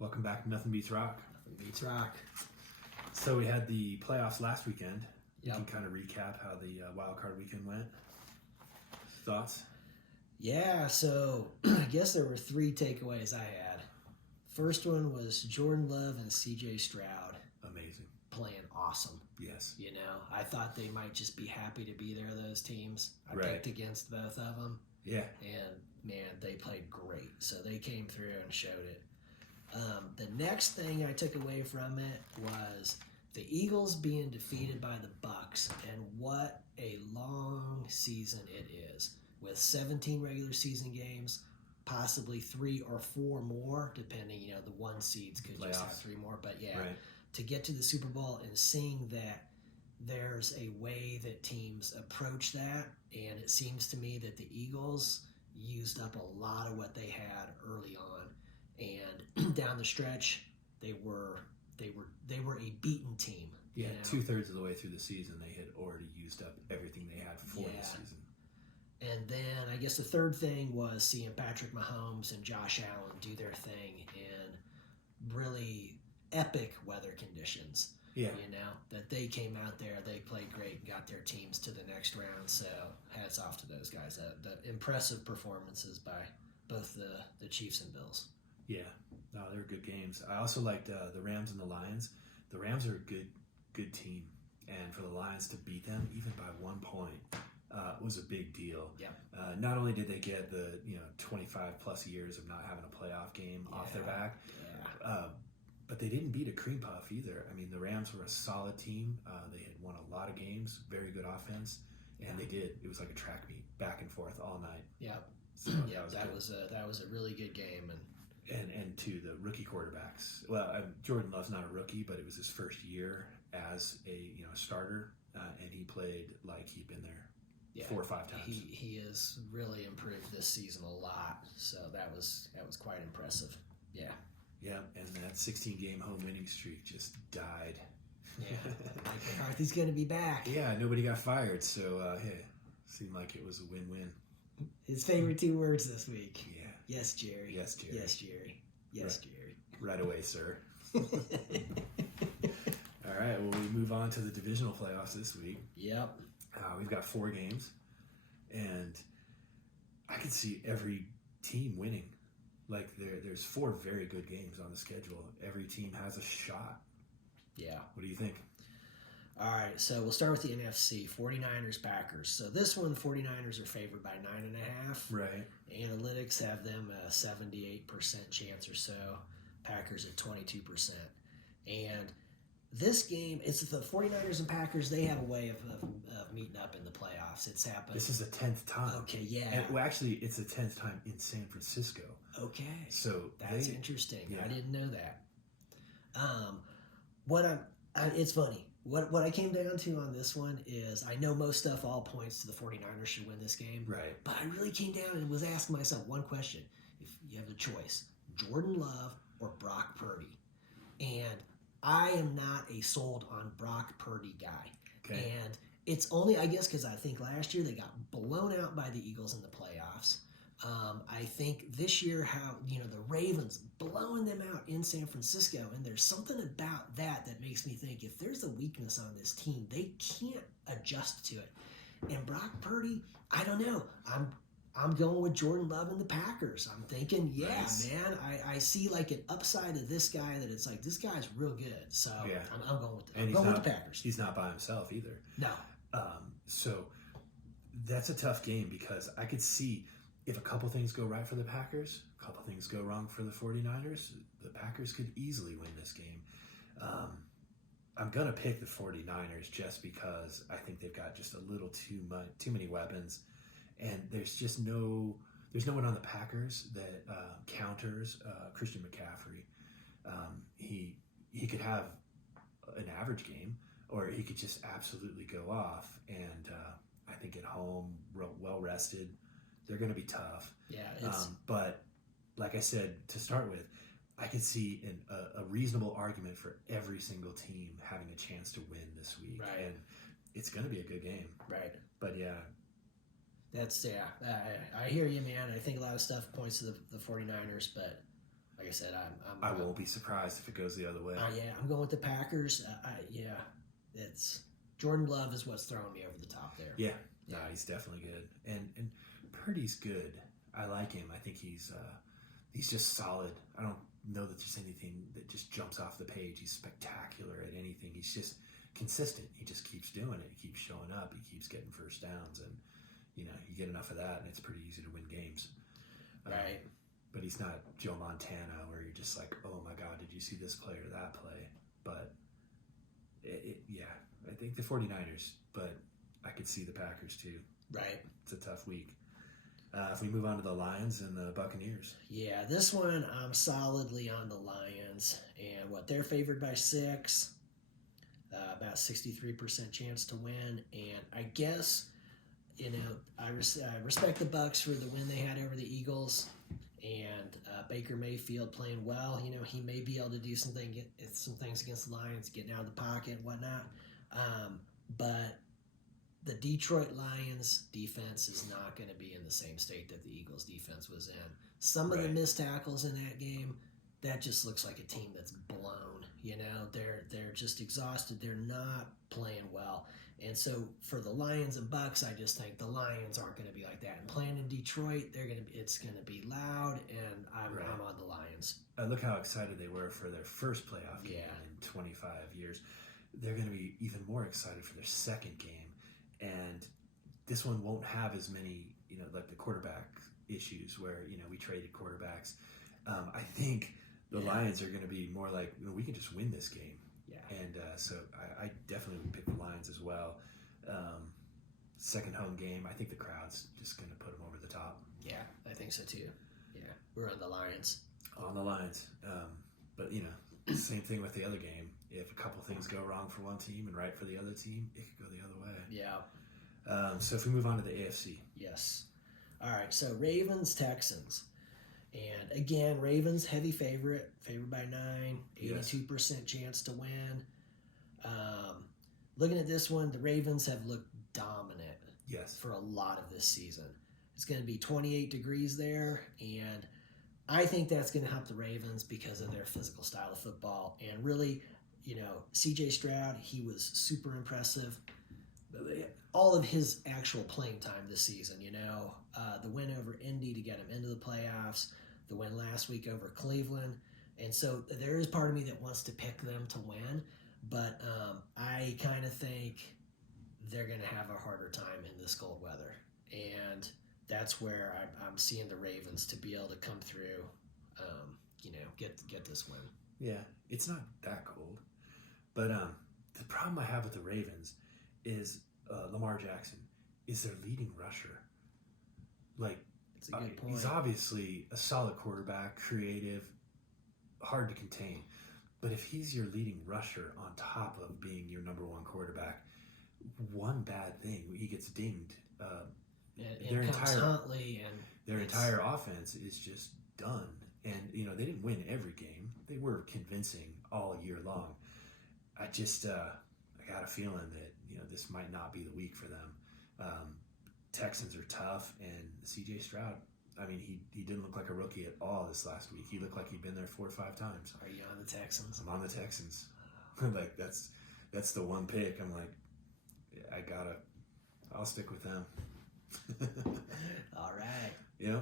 Welcome back to Nothing Beats Rock. Nothing Beats Rock. So we had the playoffs last weekend. Yep. You can kind of recap how the wild card weekend went. Thoughts? Yeah, so I guess there were three takeaways I had. First one was Jordan Love and C.J. Stroud. Amazing. Playing awesome. Yes. You know, I thought they might just be happy to be there, those teams. I Right. picked against both of them. Yeah. And, man, they played great. So they came through and showed it. The next thing I took away from it was the Eagles being defeated by the Bucks, and what a long season it is. With 17 regular season games, possibly 3 or 4 more, depending, the one seeds could just have 3 more. But yeah, Right. To get to the Super Bowl and seeing that there's a way that teams approach that, and it seems to me that the Eagles used up a lot of what they had early on, and down the stretch they were a beaten team. Yeah, 2/3 of the way through the season, they had already used up everything they had for the season. And then I guess the third thing was seeing Patrick Mahomes and Josh Allen do their thing in really epic weather conditions. Yeah. That they came out there, they played great and got their teams to the next round. So hats off to those guys. The impressive performances by both the Chiefs and Bills. Yeah. No, they were good games. I also liked the Rams and the Lions. The Rams are a good team. And for the Lions to beat them, even by 1 point, was a big deal. Yeah. Not only did they get the 25 plus years of not having a playoff game off their back, but they didn't beat a cream puff either. I mean, the Rams were a solid team. They had won a lot of games, very good offense, and they did. It was like a track meet, back and forth all night. Yeah. So that was a really good game. And to the rookie quarterbacks. Well, Jordan Love's not a rookie, but it was his first year as a starter, and he played like he'd been there 4 or 5 times. He has really improved this season a lot, so that was quite impressive. Yeah. Yeah, and that 16-game home winning streak just died. Yeah, Mike McCarthy's going to be back. Yeah, nobody got fired, so hey, seemed like it was a win-win. His favorite 2 words this week. Yeah. Yes, Jerry. Yes, Jerry. Yes, Jerry. Yes, Jerry. Right away, sir. All right, well, we move on to the divisional playoffs this week. Yep. We've got 4 games, and I can see every team winning. Like, there's 4 very good games on the schedule. Every team has a shot. Yeah. What do you think? All right, so we'll start with the NFC, 49ers, Packers. So this one, the 49ers are favored by 9.5. Right. Analytics have them a 78% chance or so. Packers at 22%. And this game, it's the 49ers and Packers, they have a way of meeting up in the playoffs. It's happened. This is the 10th time. Okay, yeah. And, well, actually, it's the 10th time in San Francisco. Okay. So that's interesting. Yeah. I didn't know that. It's funny. What I came down to on this one is I know most stuff all points to the 49ers should win this game. Right. But I really came down and was asking myself one question. If you have a choice, Jordan Love or Brock Purdy. And I am not a sold on Brock Purdy guy. Okay. And it's only, I guess, because I think last year they got blown out by the Eagles in the playoffs. I think this year how, the Ravens blowing them out in San Francisco, and there's something about that makes me think if there's a weakness on this team, they can't adjust to it. And Brock Purdy, I don't know. I'm going with Jordan Love and the Packers. I'm thinking, Nice. Man, I see like an upside of this guy that it's like, this guy's real good. So Yeah. I'm going with the Packers. He's not by himself either. No. So that's a tough game because I could see if a couple things go right for the Packers, a couple things go wrong for the 49ers, the Packers could easily win this game. I'm going to pick the 49ers just because I think they've got just a little too many weapons. And there's no one on the Packers that counters Christian McCaffrey. He could have an average game, or he could just absolutely go off. And I think at home, well rested, they're going to be tough. Yeah. But like I said, to start with, I could see a reasonable argument for every single team having a chance to win this week. Right. And it's going to be a good game. Right. But yeah. I hear you, man. I think a lot of stuff points to the 49ers, but like I said, I won't be surprised if it goes the other way. Yeah, I'm going with the Packers. It's Jordan Love is what's throwing me over the top there. Yeah, no, he's definitely good, and Purdy's good. I like him. I think he's just solid. I don't know that there's anything that just jumps off the page. He's spectacular at anything. He's just consistent. He just keeps doing it. He keeps showing up. He keeps getting first downs, and you get enough of that, and it's pretty easy to win games. Right. But he's not Joe Montana, where you're just like, oh my God, did you see this play or that play? But I think the 49ers, but I could see the Packers too. Right. It's a tough week. If we move on to the Lions and the Buccaneers. Yeah, this one I'm solidly on the Lions, and they're favored by 6, about 63% chance to win, and I guess I respect the Bucs for the win they had over the Eagles, and Baker Mayfield playing well. He may be able to do some things against the Lions, getting out of the pocket and whatnot, but the Detroit Lions defense is not going to be in the same state that the Eagles defense was in. Some of the missed tackles in that game, that just looks like a team that's blown. They're just exhausted. They're not playing well. And so for the Lions and Bucks, I just think the Lions aren't going to be like that. And playing in Detroit, it's going to be loud, and I'm on the Lions. Look how excited they were for their first playoff game in 25 years. They're going to be even more excited for their second game. And this one won't have as many, like the quarterback issues where, we traded quarterbacks. I think the Lions are going to be more like, we can just win this game. Yeah. And so I definitely would pick the Lions as well. Second home game, I think the crowd's just going to put them over the top. Yeah, I think so too. Yeah, we're on the Lions. On the Lions. But, same thing with the other game. If a couple things go wrong for one team and right for the other team, it could go the other way. Yeah. So if we move on to the AFC. Yes. All right, so Ravens, Texans. And again, Ravens, heavy favored by 9, 82% chance to win. Looking at this one, the Ravens have looked dominant for a lot of this season. It's going to be 28 degrees there, and I think that's going to help the Ravens because of their physical style of football. And really, C.J. Stroud, he was super impressive. All of his actual playing time this season, the win over Indy to get him into the playoffs, the win last week over Cleveland. And so there is part of me that wants to pick them to win, but I kind of think they're going to have a harder time in this cold weather. And that's where I'm seeing the Ravens to be able to come through, get this win. Yeah, it's not that cold. But the problem I have with the Ravens is Lamar Jackson is their leading rusher. That's a good point. He's obviously a solid quarterback, creative, hard to contain. But if he's your leading rusher on top of being your number one quarterback, one bad thing, he gets dinged. Their entire offense is just done. And, they didn't win every game. They were convincing all year long. I got a feeling that, this might not be the week for them. Texans are tough, and C.J. Stroud, he didn't look like a rookie at all this last week. He looked like he'd been there 4 or 5 times. Are you on the Texans? I'm on the Texans. That's the one pick. I'm like, I'll stick with them. All right. Yeah.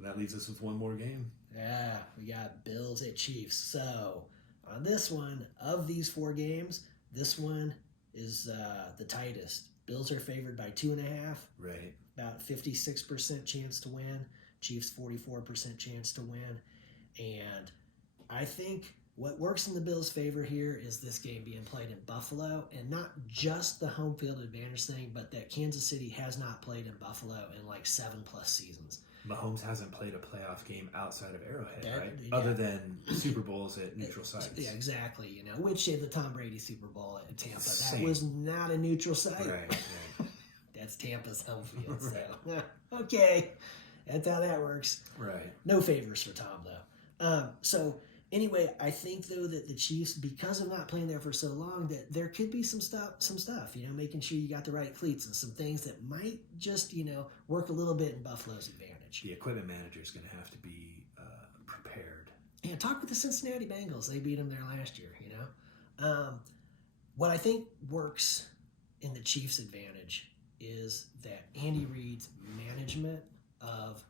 That leaves us with one more game. Yeah, we got Bills at Chiefs. So on this one, of these 4 games, this one is the tightest. Bills are favored by 2.5. Right. About 56% chance to win. Chiefs 44% chance to win. And I think what works in the Bills' favor here is this game being played in Buffalo, and not just the home field advantage thing, but that Kansas City has not played in Buffalo in 7+ seasons. Mahomes hasn't played a playoff game outside of Arrowhead, right? Yeah. Other than Super Bowls at neutral sites. Yeah, exactly. Which is the Tom Brady Super Bowl at Tampa. Same. That was not a neutral site. Right. That's Tampa's home field. Right. So. Okay, that's how that works. Right. No favors for Tom, though. So anyway, I think though that the Chiefs, because of not playing there for so long, that there could be some stuff, making sure you got the right cleats and some things that might just, work a little bit in Buffalo's advantage. The equipment manager is going to have to be prepared talk with the Cincinnati Bengals. They beat them there last year, you know. What I think works in the Chiefs' advantage is that Andy Reid's management of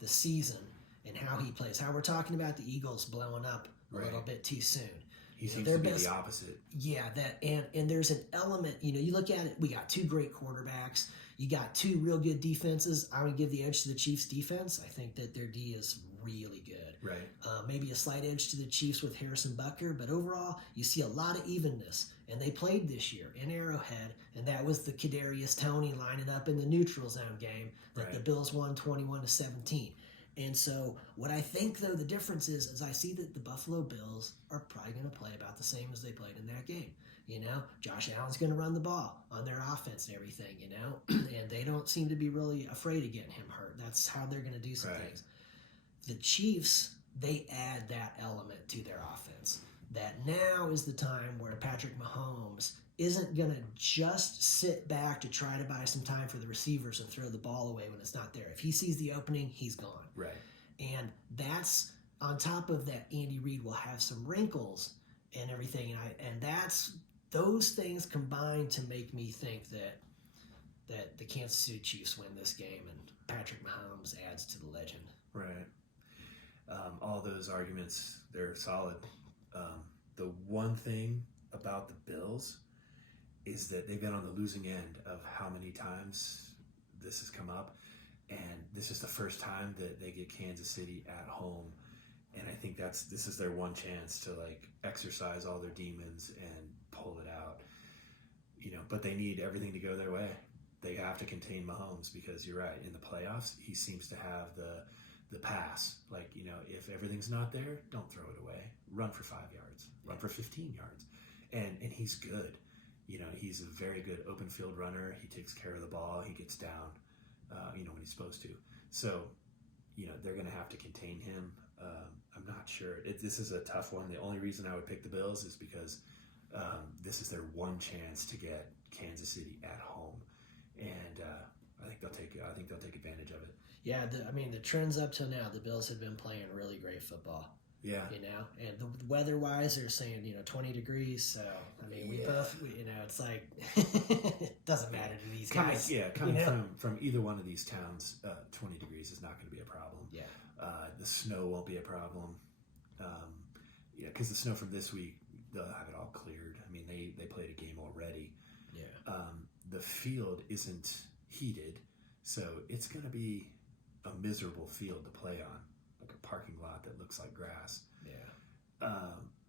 the season and how he plays. How we're talking about the Eagles blowing up a little bit too soon. He seems to be the opposite. Yeah, and there's an element, you know, you look at it, we got two great quarterbacks. You got two real good defenses. I would give the edge to the Chiefs' defense. I think that their D is really good. Right. Maybe a slight edge to the Chiefs with Harrison Butker, but overall, you see a lot of evenness. And they played this year in Arrowhead, and that was the Kadarius Toney lining up in the neutral zone game that the Bills won 21-17. And so what I think, though, the difference is I see that the Buffalo Bills are probably going to play about the same as they played in that game. You know, Josh Allen's going to run the ball on their offense and everything, you know, and they don't seem to be really afraid of getting him hurt. That's how they're going to do some things. The Chiefs, they add that element to their offense. That now is the time where Patrick Mahomes isn't going to just sit back to try to buy some time for the receivers and throw the ball away when it's not there. If he sees the opening, he's gone. Right. And that's, on top of that, Andy Reid will have some wrinkles and everything. And that's, those things combine to make me think that the Kansas City Chiefs win this game and Patrick Mahomes adds to the legend. Right. All those arguments, they're solid. The one thing about the Bills is that they've been on the losing end of how many times this has come up, and this is the first time that they get Kansas City at home, and I think this is their one chance to like exercise all their demons and pull it out, you know. But they need everything to go their way. They have to contain Mahomes because you're right, in the playoffs he seems to have the pass. Like, you know, if everything's not there, don't throw it away. Run for 5 yards. Run for 15 yards. And he's good. You know, he's a very good open field runner. He takes care of the ball. He gets down, you know, when he's supposed to. So, you know, they're going to have to contain him. I'm not sure. This is a tough one. The only reason I would pick the Bills is because this is their one chance to get Kansas City at home. And I think they'll take advantage of it. Yeah, the trends up till now, the Bills have been playing really great football. Yeah. You know, and the weather-wise, they're saying, you know, 20 degrees. So, I mean, we both, you know, it's like, it doesn't matter to these guys. Coming from either one of these towns, 20 degrees is not going to be a problem. Yeah. The snow won't be a problem. Yeah, because the snow from this week, they'll have it all cleared. I mean, they played a game already. Yeah. The field isn't heated, so it's going to be a miserable field to play on, like a parking lot that looks like grass. Yeah.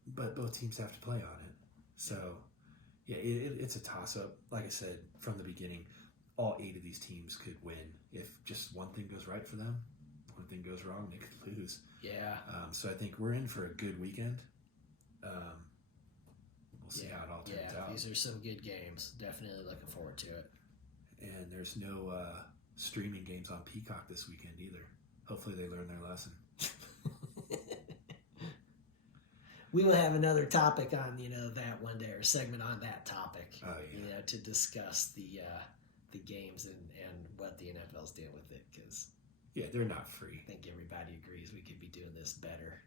But both teams have to play on it. So, yeah, it's a toss-up. Like I said, from the beginning, all 8 of these teams could win. If just one thing goes right for them, one thing goes wrong, they could lose. Yeah. So I think we're in for a good weekend. We'll see how it all turns out. These are some good games. Definitely looking forward to it. And there's no streaming games on Peacock this weekend either. Hopefully they learn their lesson. We will have another topic on, you know, that one day, or segment on that topic. Oh, yeah. You know, to discuss the games and what the NFL's doing with it, because yeah, they're not free. I think everybody agrees we could be doing this better.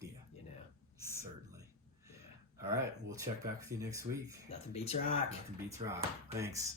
Yeah, you know, certainly. Yeah. All right, we'll check back with you next week. Nothing beats rock. Nothing beats rock. Thanks.